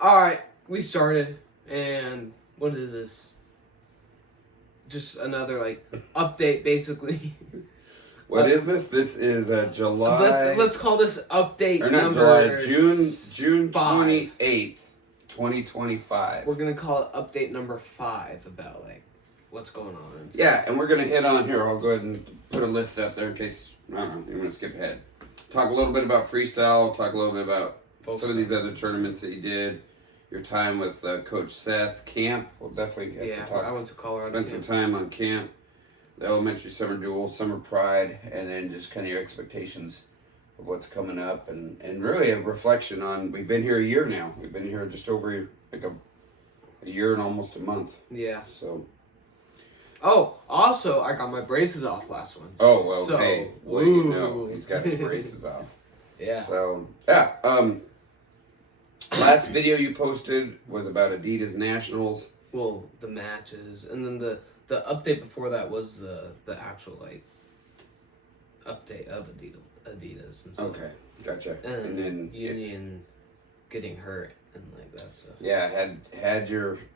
Alright, we started, and what is this? Just another, update, basically. What is this? This is July... Let's call this update or not number... June 5. 28th, 2025. We're gonna call it update number 5 about, what's going on. And Yeah, and we're going to hit on here. I'll go ahead and put a list up there in case, I don't know, you want to skip ahead. Talk a little bit about freestyle, talk a little bit about some of these other tournaments that you did, your time with Coach Seth, camp. We'll definitely have to talk. I went to Colorado. Spend some time on camp, the elementary summer duel, summer pride, and then just kind of your expectations of what's coming up, and really a reflection on, we've been here a year now. We've been here just over a year and almost a month. Yeah. So... Oh, also, I got my braces off last Wednesday. Oh, well, so, hey, what do you know? He's got his braces off. Yeah. So, yeah. Last video you posted was about Adidas Nationals. Well, the matches. And then the update before that was the actual, update of Adidas and stuff. Okay, gotcha. And then Union getting hurt and, that stuff. Yeah, had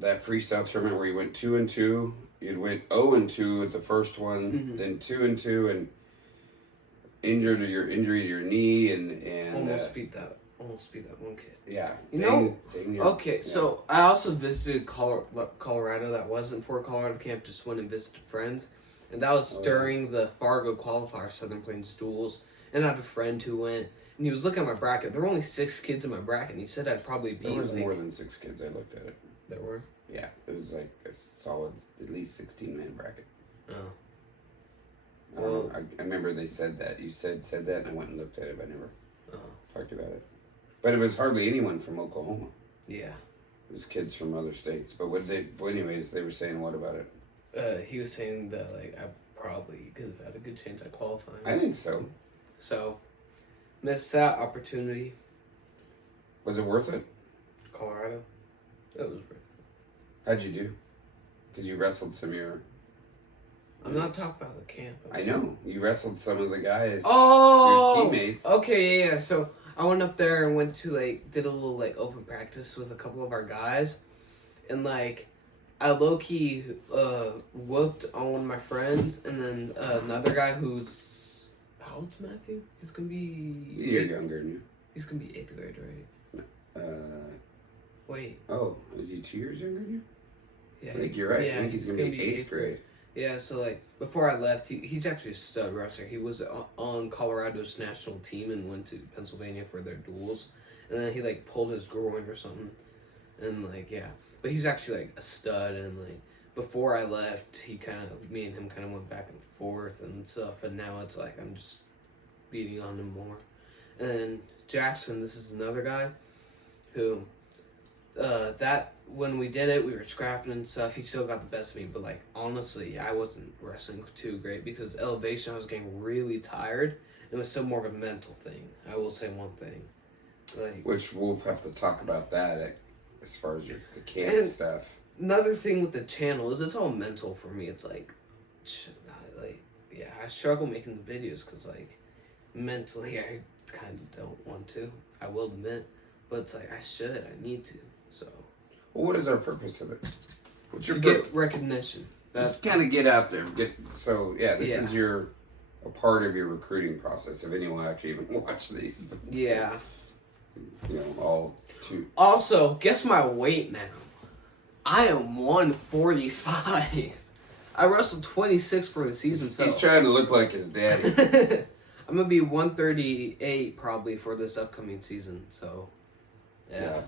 that freestyle tournament where you went 2-2. You went 0-2 at the first one, then 2-2, and injury to your knee, and almost beat that one kid. Yeah, Okay, so I also visited Colorado. That wasn't for Colorado camp. Just went and visited friends, and that was during the Fargo qualifier, Southern Plains duels. And I had a friend who went, and he was looking at my bracket. There were only 6 kids in my bracket, and he said I'd probably beat. There was more than 6 kids. I looked at it. There were. Yeah, it was a solid, at least 16-man bracket. Oh. Well, I remember they said that. You said that, and I went and looked at it, but I never talked about it. But it was hardly anyone from Oklahoma. Yeah. It was kids from other states. But anyways, they were saying what about it? He was saying that, I probably could have had a good chance at qualifying. I think so. So, missed that opportunity. Was it worth it? Colorado? It was worth it. How'd you do? Because you wrestled some of your... I'm not talking about the camp. I know. You wrestled some of the guys. Oh! Your teammates. Okay, yeah. So, I went up there and went to, did a little, open practice with a couple of our guys. And, I low-key whooped on one of my friends. And then another guy who's... How old's Matthew? He's going to be... You're younger than you. He's going to be 8th grade, right? Wait. Oh, is he 2 years younger than you? Yeah. I think you're right. Yeah, I think he's going to be 8th grade. Yeah, so, before I left, he's actually a stud wrestler. He was on Colorado's national team and went to Pennsylvania for their duels. And then he, pulled his groin or something. And, yeah. But he's actually, a stud. And, before I left, me and him kind of went back and forth and stuff. But now it's, I'm just beating on him more. And then Jackson, this is another guy who... when we did it, we were scrapping and stuff. He still got the best of me, but honestly, I wasn't wrestling too great because elevation, I was getting really tired. It was still more of a mental thing. I will say one thing, which we'll have to talk about that as far as the camp stuff. Another thing with the channel is it's all mental for me. It's yeah, I struggle making the videos because mentally I kind of don't want to. I will admit, but it's I need to. So. Well, what is our purpose of it? What's your get recognition. Just kind of get out there. This is a part of your recruiting process. If anyone actually even watch these. Yeah. All two. Also, guess my weight now. I am 145. I wrestled 26 for the season. He's trying to look like his daddy. I'm gonna be 138 probably for this upcoming season. So, yeah.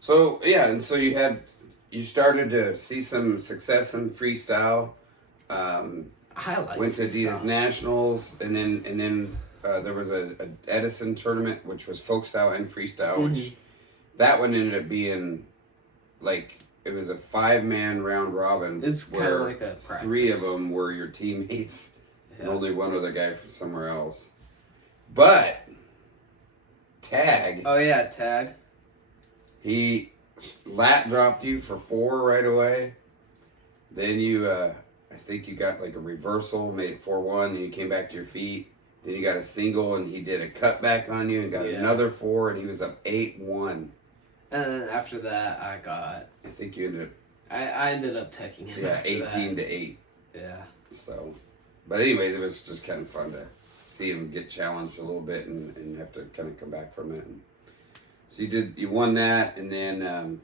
So and so you started to see some success in freestyle. Went to Adidas Nationals, and then there was a Edison tournament, which was folk style and freestyle, which that one ended up being it was a 5-man round robin. It's kind of like a practice. 3 of them were your teammates, and only one other guy from somewhere else. But Tag. Oh yeah, Tag. He lat dropped you for 4 right away. Then you, I think you got a reversal, made it 4-1. Then you came back to your feet. Then you got a single, and he did a cutback on you and got another 4, and he was up 8-1. And then after that, I think you ended up I ended up teching him. 18-8. Yeah. So, but anyways, it was just kind of fun to see him get challenged a little bit and have to kind of come back from it. And so you won that, and then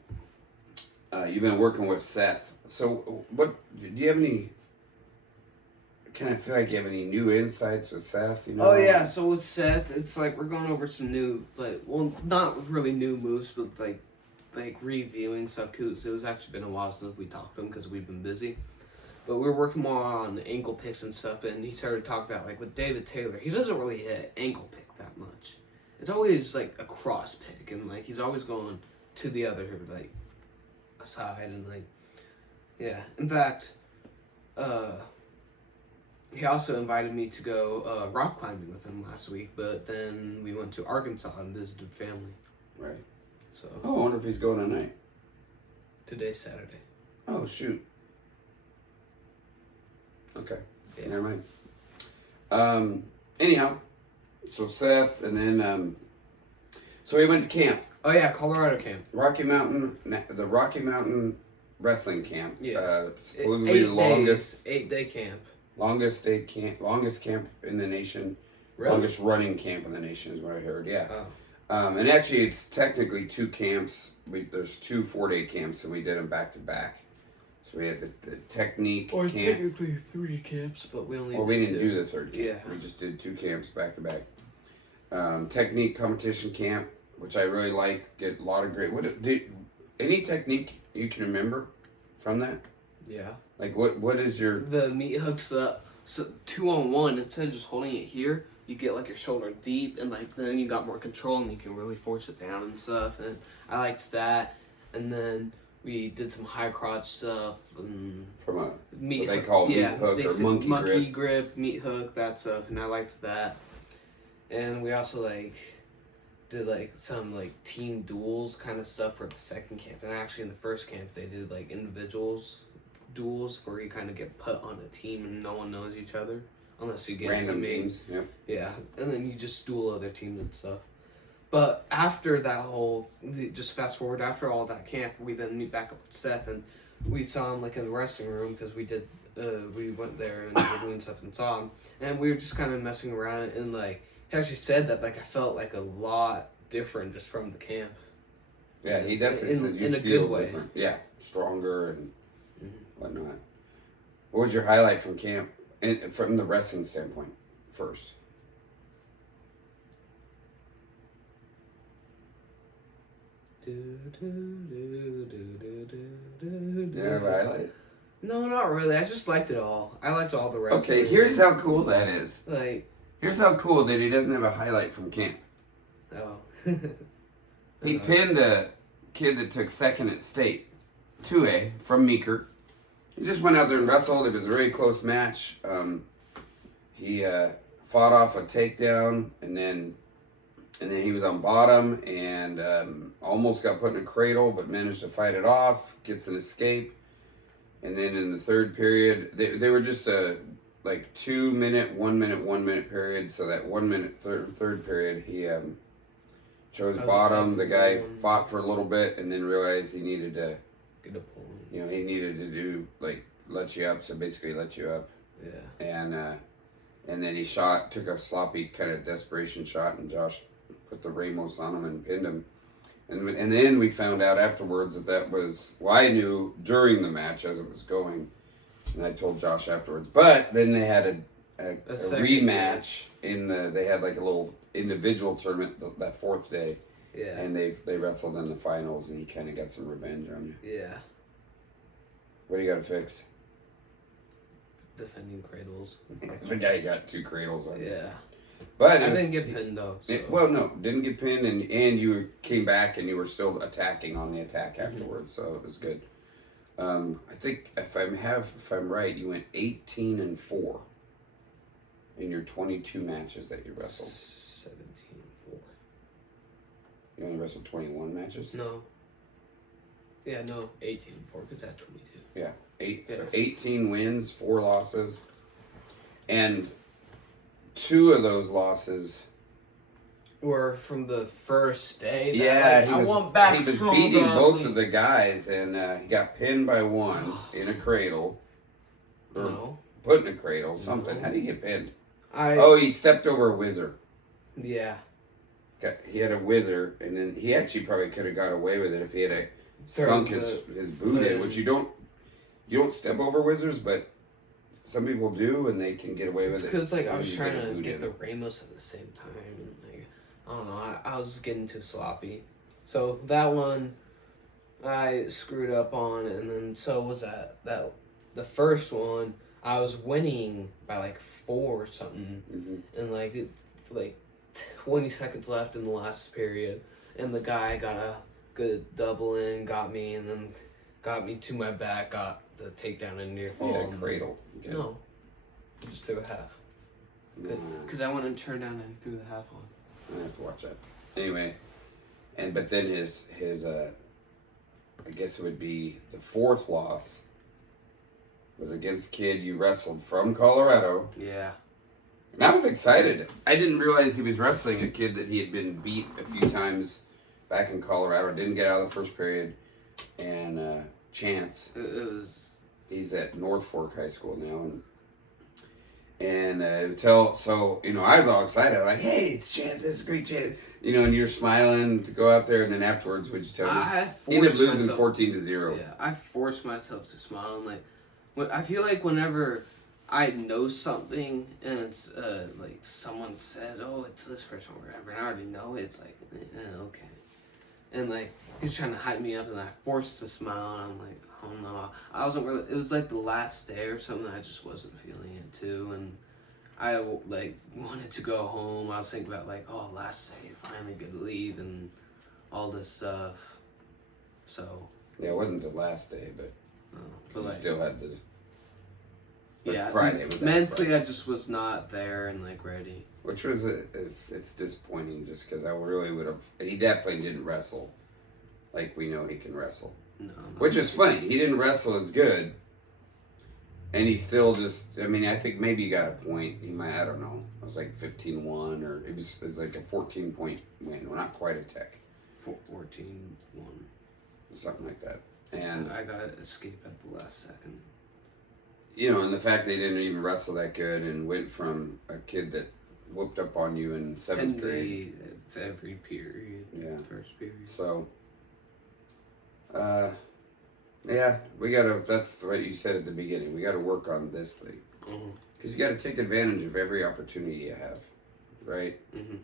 you've been working with Seth. So what do you have any? Kind of feel like you have any new insights with Seth? You know? Oh yeah. So with Seth, it's like we're going over some new, not really new moves, but like reviewing stuff because it was actually been a while since we talked to him because we've been busy. But we were working more on ankle picks and stuff, and he started talking about, like, with David Taylor, he doesn't really hit ankle pick that much. It's always, like, a cross pick, and, like, he's always going to the other, like, side, and, like, yeah. In fact, he also invited me to go rock climbing with him last week, but then we went to Arkansas and visited family. Right. So. Oh, I wonder if he's going tonight. Today's Saturday. Oh, shoot. Okay. Yeah. Never mind. Anyhow, so Seth, and then so we went to camp. Oh yeah, Colorado camp. The Rocky Mountain Wrestling Camp. Yeah. Supposedly the longest 8-day camp. longest camp in the nation. Really? Longest running camp in the nation is what I heard. Yeah. Oh. And actually, it's technically 2 camps. There's 2 4-day camps, and we did them back to back. So we had the technique camp. Technically 3 camps, but we only. Well, we didn't do the 3rd camp. Yeah. We just did 2 camps back to back. Technique competition camp, which I really like. Get a lot of great. Any technique you can remember from that? Yeah. Like what is your The meat hooks up. So 2-on-1, instead of just holding it here, you get like your shoulder deep, and like then you got more control, and you can really force it down and stuff. And I liked that. And then we did some high crotch stuff and from a meat what they call meat hook or monkey grip, meat hook, that stuff, and I liked that. And we also like did like some like team duels kind of stuff for the 2nd camp. And actually in the 1st camp they did like individuals duels where you kind of get put on a team and no one knows each other unless you get random teams. Yep. Yeah, and then you just duel other teams and stuff. But after that just fast forward, after all that camp, we then meet back up with Seth, and we saw him like in the wrestling room because we went there and we were doing stuff and saw him, and we were just kind of messing around, and like he actually said that like I felt like a lot different just from the camp. Yeah, he definitely says you in a feel good way. different. Yeah, stronger and whatnot. What was your highlight from camp, from the wrestling standpoint, first? Do you have a highlight? No, not really. I just liked it all. I liked all the wrestling. Okay, here's how cool that is. Like, here's how cool that he doesn't have a highlight from camp. Oh. He pinned a kid that took 2nd at state, 2A, from Meeker. He just went out there and wrestled. It was a very close match. He fought off a takedown, and then he was on bottom and almost got put in a cradle, but managed to fight it off, gets an escape. And then in the 3rd period, they were just a 2-minute, 1-minute period. So that 1-minute third period, he chose bottom. The guy fought for a little bit and then realized he needed to get a pull. You know, he needed to do let you up. So basically, let you up. Yeah. And then he took a sloppy kind of desperation shot, and Josh put the Ramos on him and pinned him. And then we found out afterwards that was, well, I knew during the match as it was going, and I told Josh afterwards. But then they had a rematch they had like a little individual tournament that 4th day. Yeah. And they wrestled in the finals, and he kind of got some revenge on you. Yeah. What do you got to fix? Defending cradles. The guy got 2 cradles on you. Yeah. But I didn't get pinned though. So. No, didn't get pinned, and you came back and you were still attacking on the attack afterwards, so it was good. I think if I'm right, you went 18-4 in your 22 matches that you wrestled. 17-4. You only wrestled 21 matches? No. Yeah, no, 18-4 because I had 22. Yeah, 18 wins, 4 losses, and 2 of those losses or from the first day. Yeah, I want back. he was so beating badly. both of the guys, and he got pinned by one in a cradle. Or No. put in a cradle, something. No. How did he get pinned? Oh, he stepped over a whizzer. Yeah. He had a whizzer, and then he actually probably could have got away with it if he had sunk his boot in, which you don't step over whizzers, but some people do, and they can get away with it. Because I was trying to get the Ramos at the same time, and I don't know, I was getting too sloppy. So that one I screwed up on, and then so was that the first one I was winning by 4 or something, and 20 seconds left in the last period, and the guy got a good double in, got me, and then got me to my back, got the takedown in near fall. Yeah, cradle. Okay. No, just threw a half. Because I went and turned down and threw the half on. I have to watch that. Anyway, but then his I guess it would be the 4th loss was against a kid you wrestled from Colorado. Yeah. And I was excited. I didn't realize he was wrestling a kid that he had been beat a few times back in Colorado. Didn't get out of the first period. And Chance. He's at North Fork High School now. And I was all excited. I'm like, hey, it's Chance. It's a great Chance. And you're smiling to go out there. And then afterwards, what'd you tell me? He ended up losing 14-0. Yeah, I forced myself to smile. And I feel like whenever I know something and it's someone says, oh, it's this person or whatever, and I already know it, it's okay. And he's trying to hype me up, and I forced to smile, and I'm like, oh no. I wasn't really, it was the last day or something, I just wasn't feeling it too, and I wanted to go home. I was thinking about last day, finally get to leave, and all this stuff. So. Yeah, it wasn't the last day, but you still had the. Yeah, Friday was mentally Friday. I just was not there and ready. Which was it's disappointing just because I really would have. He definitely didn't wrestle like we know he can wrestle. No. Which is funny. He didn't wrestle as good, and he still just. I mean, I think maybe he got a point. He might. I don't know. It was 15-1 or it was a 14-point win. We're not quite a tech. 14-1. Something like that. And I got to escape at the last second. And the fact they didn't even wrestle that good and went from a kid that whooped up on you in 7th grade. Every period. Yeah. First period. So, yeah, we gotta, that's what you said at the beginning. We gotta work on this thing. Because you gotta take advantage of every opportunity you have, right? Mm-hmm.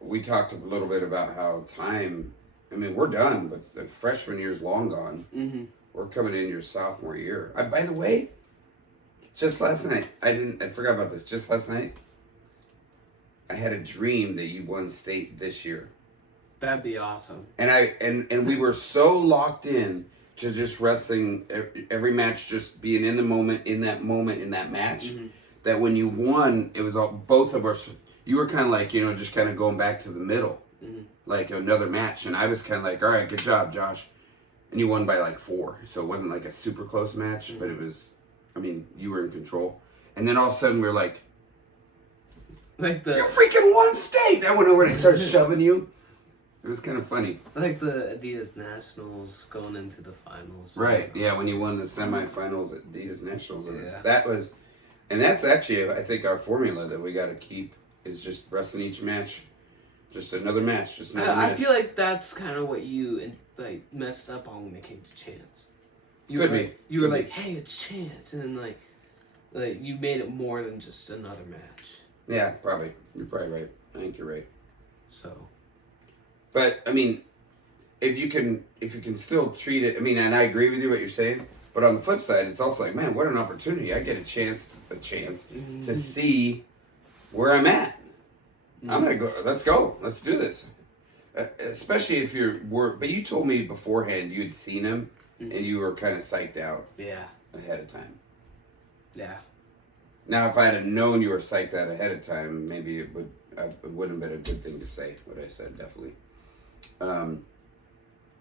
We talked a little bit about how time, we're done, but the freshman year's long gone. Mm-hmm. We're coming in your sophomore year. By the way, just last night, I forgot about this. Just last night, I had a dream that you won state this year. That'd be awesome. And we were so locked in to just wrestling every match, just being in the moment, in that match, that when you won, it was all both of us. You were kind of just kind of going back to the middle, like another match, and I was kind of like, all right, good job, Josh. And you won by 4, so it wasn't a super close match, but it was, you were in control. And then all of a sudden we're like you freaking won state! I went over and started shoving you. It was kind of funny. Like the Adidas Nationals going into the finals. So. Right, yeah, when you won the semifinals at Adidas Nationals. And that's actually, I think, our formula that we got to keep is just wrestling each match. Just another match, I feel like that's kind of what you messed up on when it came to Chance. You were like, hey, it's Chance, and then you made it more than just another match. Yeah, probably. You're probably right. I think you're right. So. But if you can still treat it, and I agree with you what you're saying. But on the flip side, it's also man, what an opportunity! I get a chance to see where I'm at. I'm gonna go. Let's go. Let's do this. Especially if but you told me beforehand you had seen him and you were kind of psyched out. Yeah. Ahead of time. Yeah. Now, if I had known you were psyched out ahead of time, maybe it wouldn't have been a good thing to say. What I said, definitely.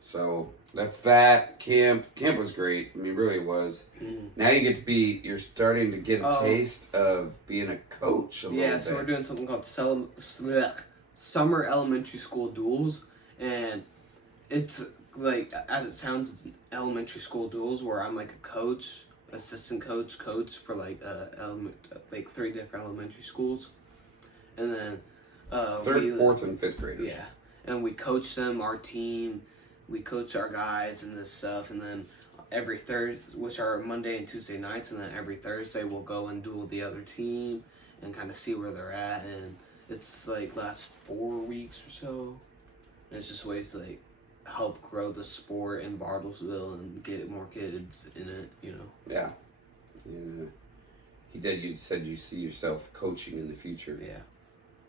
So that's that. Camp was great. Really was. Now you're starting to get a taste of being a coach a little bit. Yeah, so we're doing something called summer elementary school duels, and it's like, as it sounds, it's elementary school duels where I'm like a coach, assistant coach for like like 3 different elementary schools, and then Third, fourth, and fifth graders. yeah, and we coach them, our team, we coach our guys and this stuff, and then every Thursday, which are Monday and Tuesday nights, and then every Thursday we'll go and duel the other team and kind of see where they're at, and it's like lasts 4 weeks or so, and it's just ways to like help grow the sport in Bartlesville and get more kids in it, you know. Yeah. You said you see yourself coaching in the future. Yeah.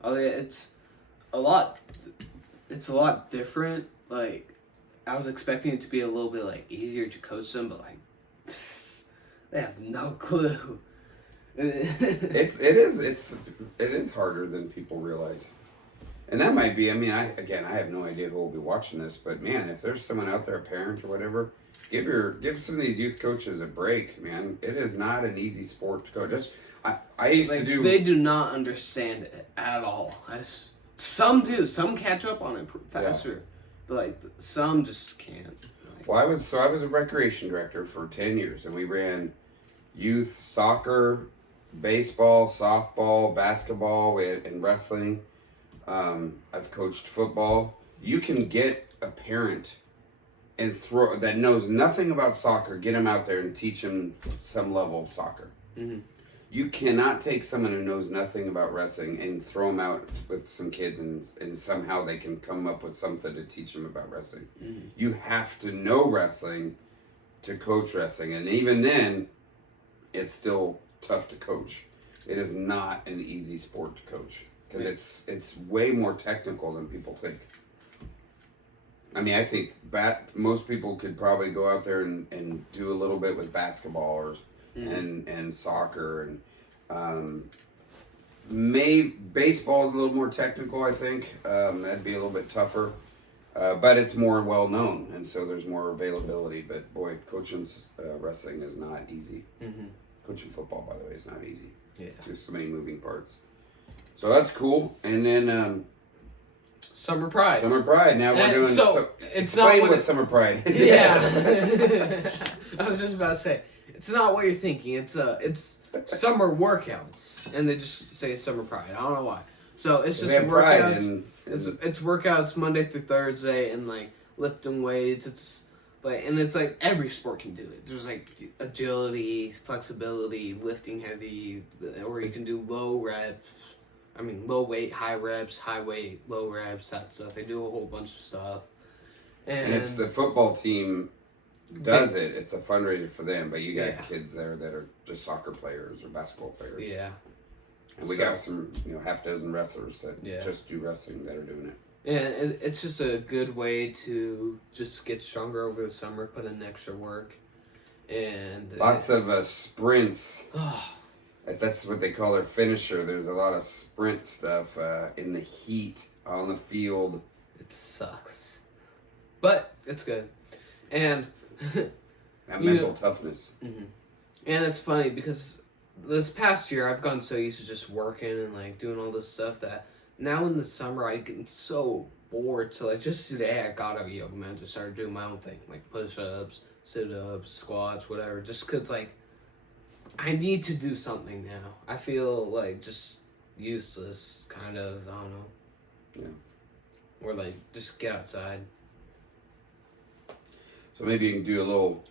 Oh yeah, it's a lot different. Like, I was expecting it to be a little bit like easier to coach them, but like they have no clue. It is harder than people realize. And that might be, I mean, I have no idea who will be watching this, but man, if there's someone out there, a parent or whatever, give some of these youth coaches a break, man. It is not an easy sport to coach. I used to do. They do not understand it at all. Some do. Some catch up on it faster, but like some just can't. Like, well, I was a recreation director for 10 years, and we ran youth soccer, baseball, softball, basketball, and wrestling. I've coached football. You can get a parent and that knows nothing about soccer, get him out there and teach him some level of soccer. Mm-hmm. You cannot take someone who knows nothing about wrestling and throw them out with some kids and somehow they can come up with something to teach them about wrestling. Mm-hmm. You have to know wrestling to coach wrestling, and even then, it's still tough to coach. It is not an easy sport to coach. Because it's way more technical than people think. I mean, I think most people could probably go out there and do a little bit with basketball and soccer and baseball is a little more technical. I think that'd be a little bit tougher, but it's more well known, and so there's more availability. But boy, coaching wrestling is not easy. Mm-hmm. Coaching football, by the way, is not easy. Yeah, there's so many moving parts. So that's cool. And then Summer Pride. Summer Pride. Now we're doing. So it's explain not what Summer Pride. Yeah. I was just about to say, it's not what you're thinking. It's summer workouts, and they just say Summer Pride. I don't know why. So it's just workouts. It's workouts Monday through Thursday, and like lifting weights. It's like every sport can do it. There's like agility, flexibility, lifting heavy, or you can do low weight, high reps, high weight, low reps, that stuff. They do a whole bunch of stuff. And it's the football team does it. It's a fundraiser for them, but you got kids there that are just soccer players or basketball players. Yeah. And we got some, half dozen wrestlers that just do wrestling that are doing it. Yeah, it's just a good way to just get stronger over the summer, put in extra work. And lots of sprints. That's what they call their finisher. There's a lot of sprint stuff in the heat on the field. It sucks. But it's good. And that mental toughness. Mm-hmm. And it's funny because this past year I've gotten so used to just working and like doing all this stuff that now in the summer I get so bored. So like just today I got a yoga mat and just started doing my own thing. Like push-ups, sit-ups, squats, whatever. Just because like I need to do something now. I feel like just useless, kind of. I don't know. Yeah. Or like just get outside. So maybe you can do a little.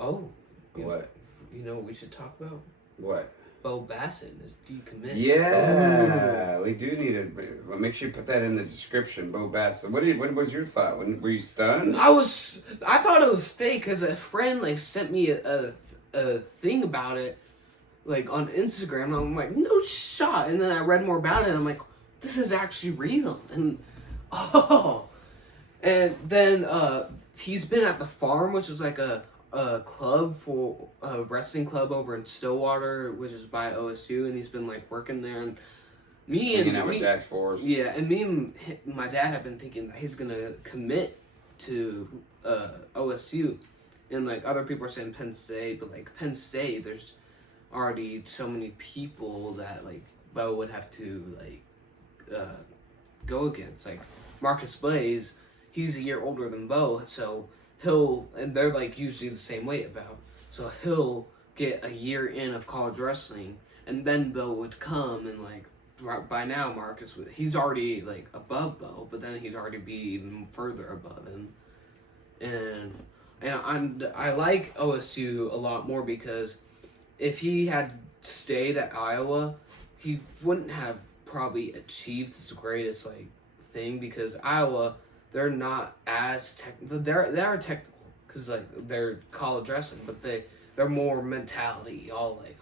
Oh. What? You know what we should talk about? What? Bo Bassett is decommitted. Yeah, we do need to make sure you put that in the description. Bo Bassett. What was your thought? Were you stunned? I thought it was fake because a friend like sent me a thing about it, like on Instagram. And I'm like, no shot. And then I read more about it. And I'm like, this is actually real. And and then he's been at the farm, which is like a club for a wrestling club over in Stillwater, which is by OSU, and he's been like working there. And hanging out with Jack's Force. Yeah, and me and my dad have been thinking that he's gonna commit to OSU, and like other people are saying Penn State, but like Penn State, there's already so many people that like Bo would have to like go against. Like Marcus Blaze, he's a year older than Bo, so and they're like usually the same weight about. So he'll get a year in of college wrestling, and then Bo would come and like by now Marcus he's already like above Bo, but then he'd already be even further above him, and I like OSU a lot more because if he had stayed at Iowa, he wouldn't have probably achieved his greatest like thing because Iowa, they're not as they are technical because like they're college wrestling, but they're more mentality, all like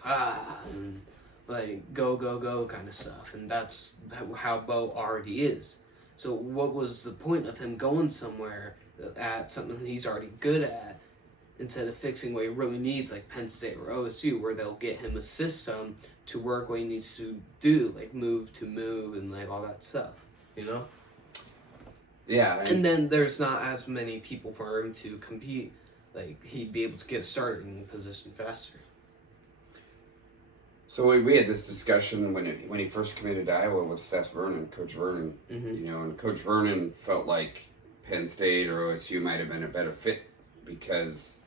and like go kind of stuff, and that's how Bo already is. So what was the point of him going somewhere at something he's already good at instead of fixing what he really needs, like Penn State or OSU, where they'll get him a system to work what he needs to do, like move to move and like all that stuff, you know? Yeah. And then there's not as many people for him to compete. Like, he'd be able to get started in the position faster. So we had this discussion when he first committed to Iowa with Seth Vernon, Coach Vernon, Mm-hmm. you know, and Coach Vernon felt like Penn State or OSU might have been a better fit because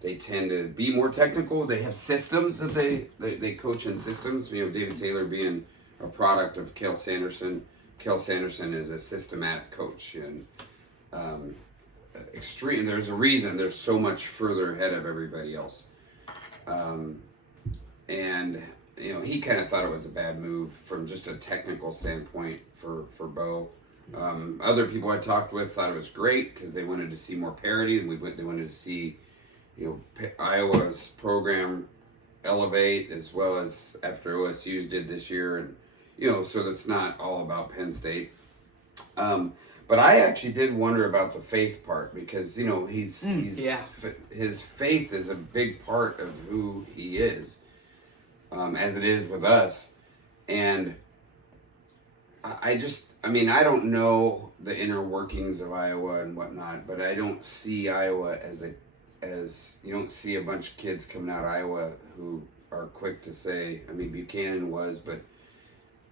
they tend to be more technical. They have systems that they coach in systems. You know, David Taylor being a product of Kel Sanderson. Kel Sanderson is a systematic coach and extreme. There's a reason they're so much further ahead of everybody else. And you know, he kind of thought it was a bad move from just a technical standpoint for Bo. Other people I talked with thought it was great because they wanted to see more parity, and they wanted to see, you know, Iowa's program elevate as well as after OSU's did this year, and you know, so that's not all about Penn State. But I actually did wonder about the faith part because you know his faith is a big part of who he is, as it is with us, and I mean, I don't know the inner workings of Iowa and whatnot, but I don't see Iowa as you don't see a bunch of kids coming out of Iowa who are quick to say, I mean, Buchanan was, but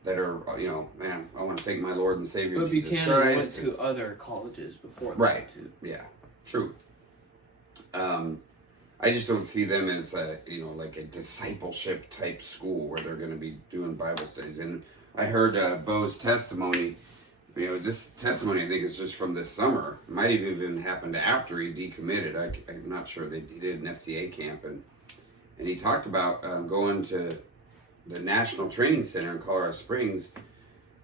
that are, you know, man, I want to thank my Lord and Savior But Jesus Buchanan Christ. went to other colleges before that, right. too. Yeah, true. I just don't see them as a, you know, like a discipleship type school where they're going to be doing Bible studies. And I heard Bo's testimony. You know, this testimony I think is just from this summer. It might have even happened after he decommitted. I'm not sure. He did an FCA camp, and he talked about going to the National Training Center in Colorado Springs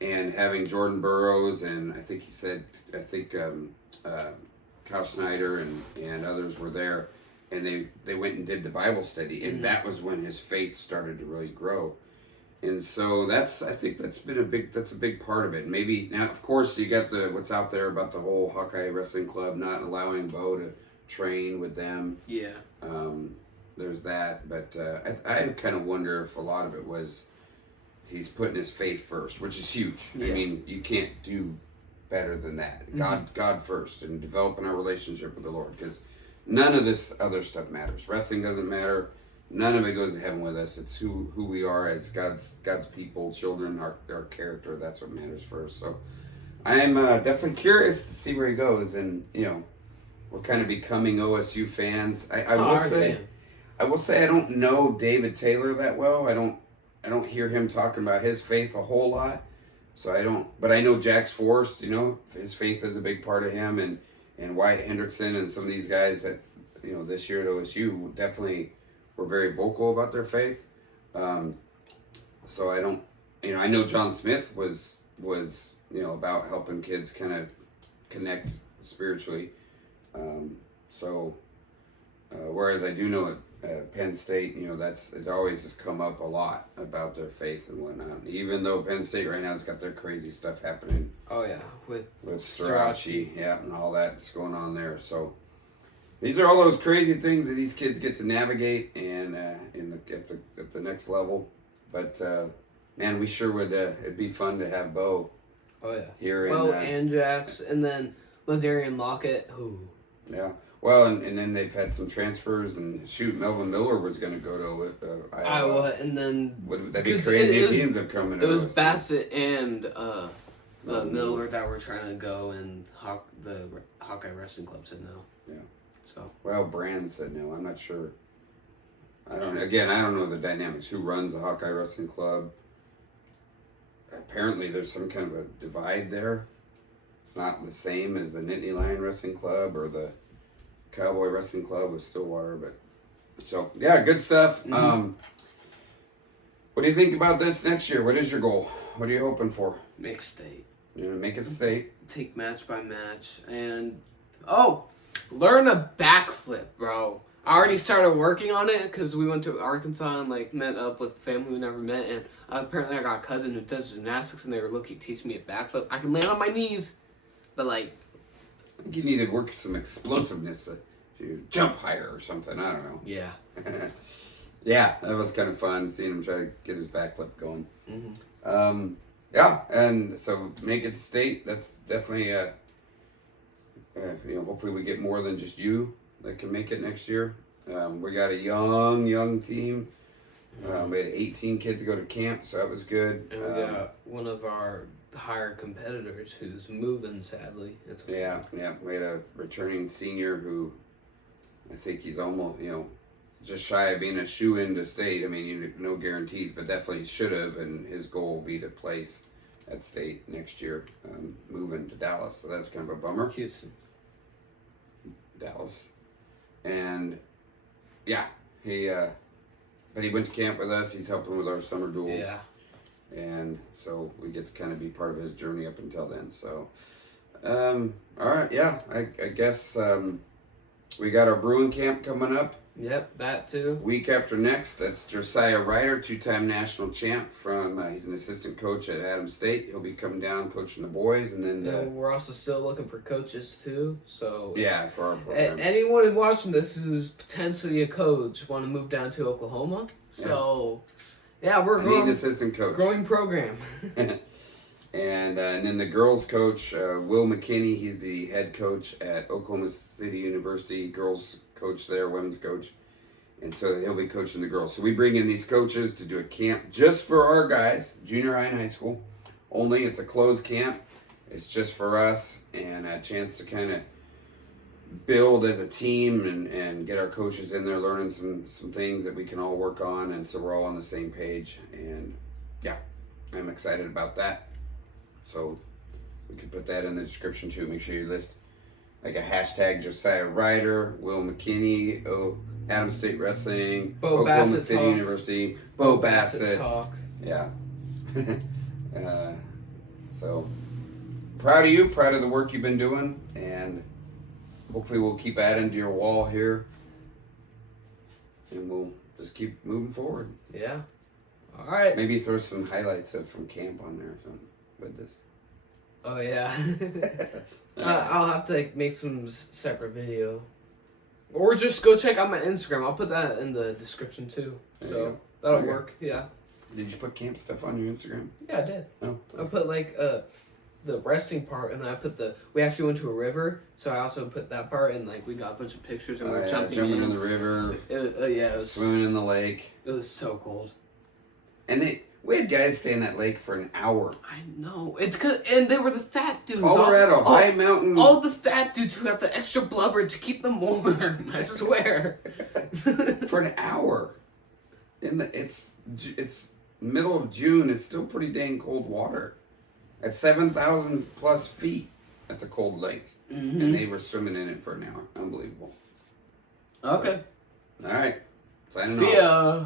and having Jordan Burroughs and I think Kyle Snyder and others were there, and they went and did the Bible study, and that was when his faith started to really grow. And so I think that's a big part of it. Maybe now, of course, you got what's out there about the whole Hawkeye Wrestling Club not allowing Bo to train with them. Yeah. There's that, but I kind of wonder if a lot of it was he's putting his faith first, which is huge. Yeah. I mean, you can't do better than that. God first, and developing our relationship with the Lord, because none of this other stuff matters. Wrestling doesn't matter. None of it goes to heaven with us. It's who we are as God's people, children, our character. That's what matters first. So I'm definitely curious to see where he goes, and you know, we're kind of becoming OSU fans. I will say I don't know David Taylor that well. I don't hear him talking about his faith a whole lot. So I don't, but I know Jax Forrest, you know, his faith is a big part of him, and Wyatt Hendrickson and some of these guys that, you know, this year at OSU definitely were very vocal about their faith. So I don't, you know, I know John Smith was, you know, about helping kids kind of connect spiritually. Whereas I do know at Penn State, you know, it always has come up a lot about their faith and whatnot. Even though Penn State right now has got their crazy stuff happening. Oh yeah, with Strachey, yeah, and all that's going on there. So these are all those crazy things that these kids get to navigate and at the next level. But man, we sure would. It'd be fun to have Bo. Oh yeah. Here and Jax, and then Ladarian Lockett. Who? Yeah. Well, and then they've had some transfers, and shoot, Melvin Miller was going to go to Iowa, and then that'd be crazy if he ends up coming. It was Bassett and Miller that were trying to go, and the Hawkeye Wrestling Club said no. Yeah. So. Well, Brand said no. I'm not sure. I don't know the dynamics. Who runs the Hawkeye Wrestling Club? Apparently, there's some kind of a divide there. It's not the same as the Nittany Lion Wrestling Club or the Cowboy Wrestling Club with Stillwater, but so yeah, good stuff. Mm-hmm. What do you think about this next year? What is your goal? What are you hoping for? Make state. You're gonna make it state. Take match by match and learn a backflip, bro. I already started working on it because we went to Arkansas and like met up with family we never met, and apparently I got a cousin who does gymnastics and they were looking to teach me a backflip. I can land on my knees, but like. I think you need to work some explosiveness if you jump higher or something. I don't know. Yeah. Yeah, that was kind of fun seeing him try to get his backflip going. Mm-hmm. Yeah, and so make it state. That's definitely hopefully we get more than just you that can make it next year. We got a young team. We had 18 kids go to camp, so that was good. And we got one of our higher competitors who's moving, sadly. Yeah. We had a returning senior who I think he's almost, just shy of being a shoe-in to state. I mean, no guarantees, but definitely should have, and his goal will be to place at state next year, moving to Dallas. So that's kind of a bummer. Houston. Dallas. And, yeah, but he went to camp with us. He's helping with our summer duels. Yeah. And so we get to kind of be part of his journey up until then. So, all right, yeah, I guess we got our brewing camp coming up. Yep, that too. Week after next, that's Josiah Ryder, 2-time national champ he's an assistant coach at Adams State. He'll be coming down coaching the boys, and then we're also still looking for coaches too. So yeah, for our program. Anyone watching this who's potentially a coach want to move down to Oklahoma? So we're need an assistant coach. Growing program. And then the girls coach, Will McKinney, he's the head coach at Oklahoma City University, girls coach there, women's coach. And so he'll be coaching the girls. So we bring in these coaches to do a camp just for our guys, junior high and high school. Only, it's a closed camp. It's just for us and a chance to kind of build as a team and get our coaches in there learning some things that we can all work on. And so we're all on the same page. And yeah, I'm excited about that. So we can put that in the description too. Make sure you list like a hashtag Josiah Ryder, Will McKinney, Adams State Wrestling, Oklahoma City University, Bo Bassett. Talk. Yeah. So proud of you, proud of the work you've been doing, and hopefully we'll keep adding to your wall here, and we'll just keep moving forward. Yeah. All right. Maybe throw some highlights from camp on there or something with this. Oh yeah. I'll have to make some separate video, or just go check out my Instagram. I'll put that in the description too. So that'll work. Yeah. Did you put camp stuff on your Instagram? Yeah, I did. Oh. I put like the wrestling part, and then I put we actually went to a river, so I also put that part, and like we got a bunch of pictures, and we were jumping in the river. It was swimming in the lake. It was so cold. And we had guys stay in that lake for an hour. I know. And they were the fat dudes. Colorado, high mountain. All the fat dudes who have the extra blubber to keep them warm. I swear. For an hour. It's middle of June. It's still pretty dang cold water. At 7,000 plus feet, that's a cold lake. Mm-hmm. And they were swimming in it for an hour. Unbelievable. Okay. So, all right. Signing off. See ya.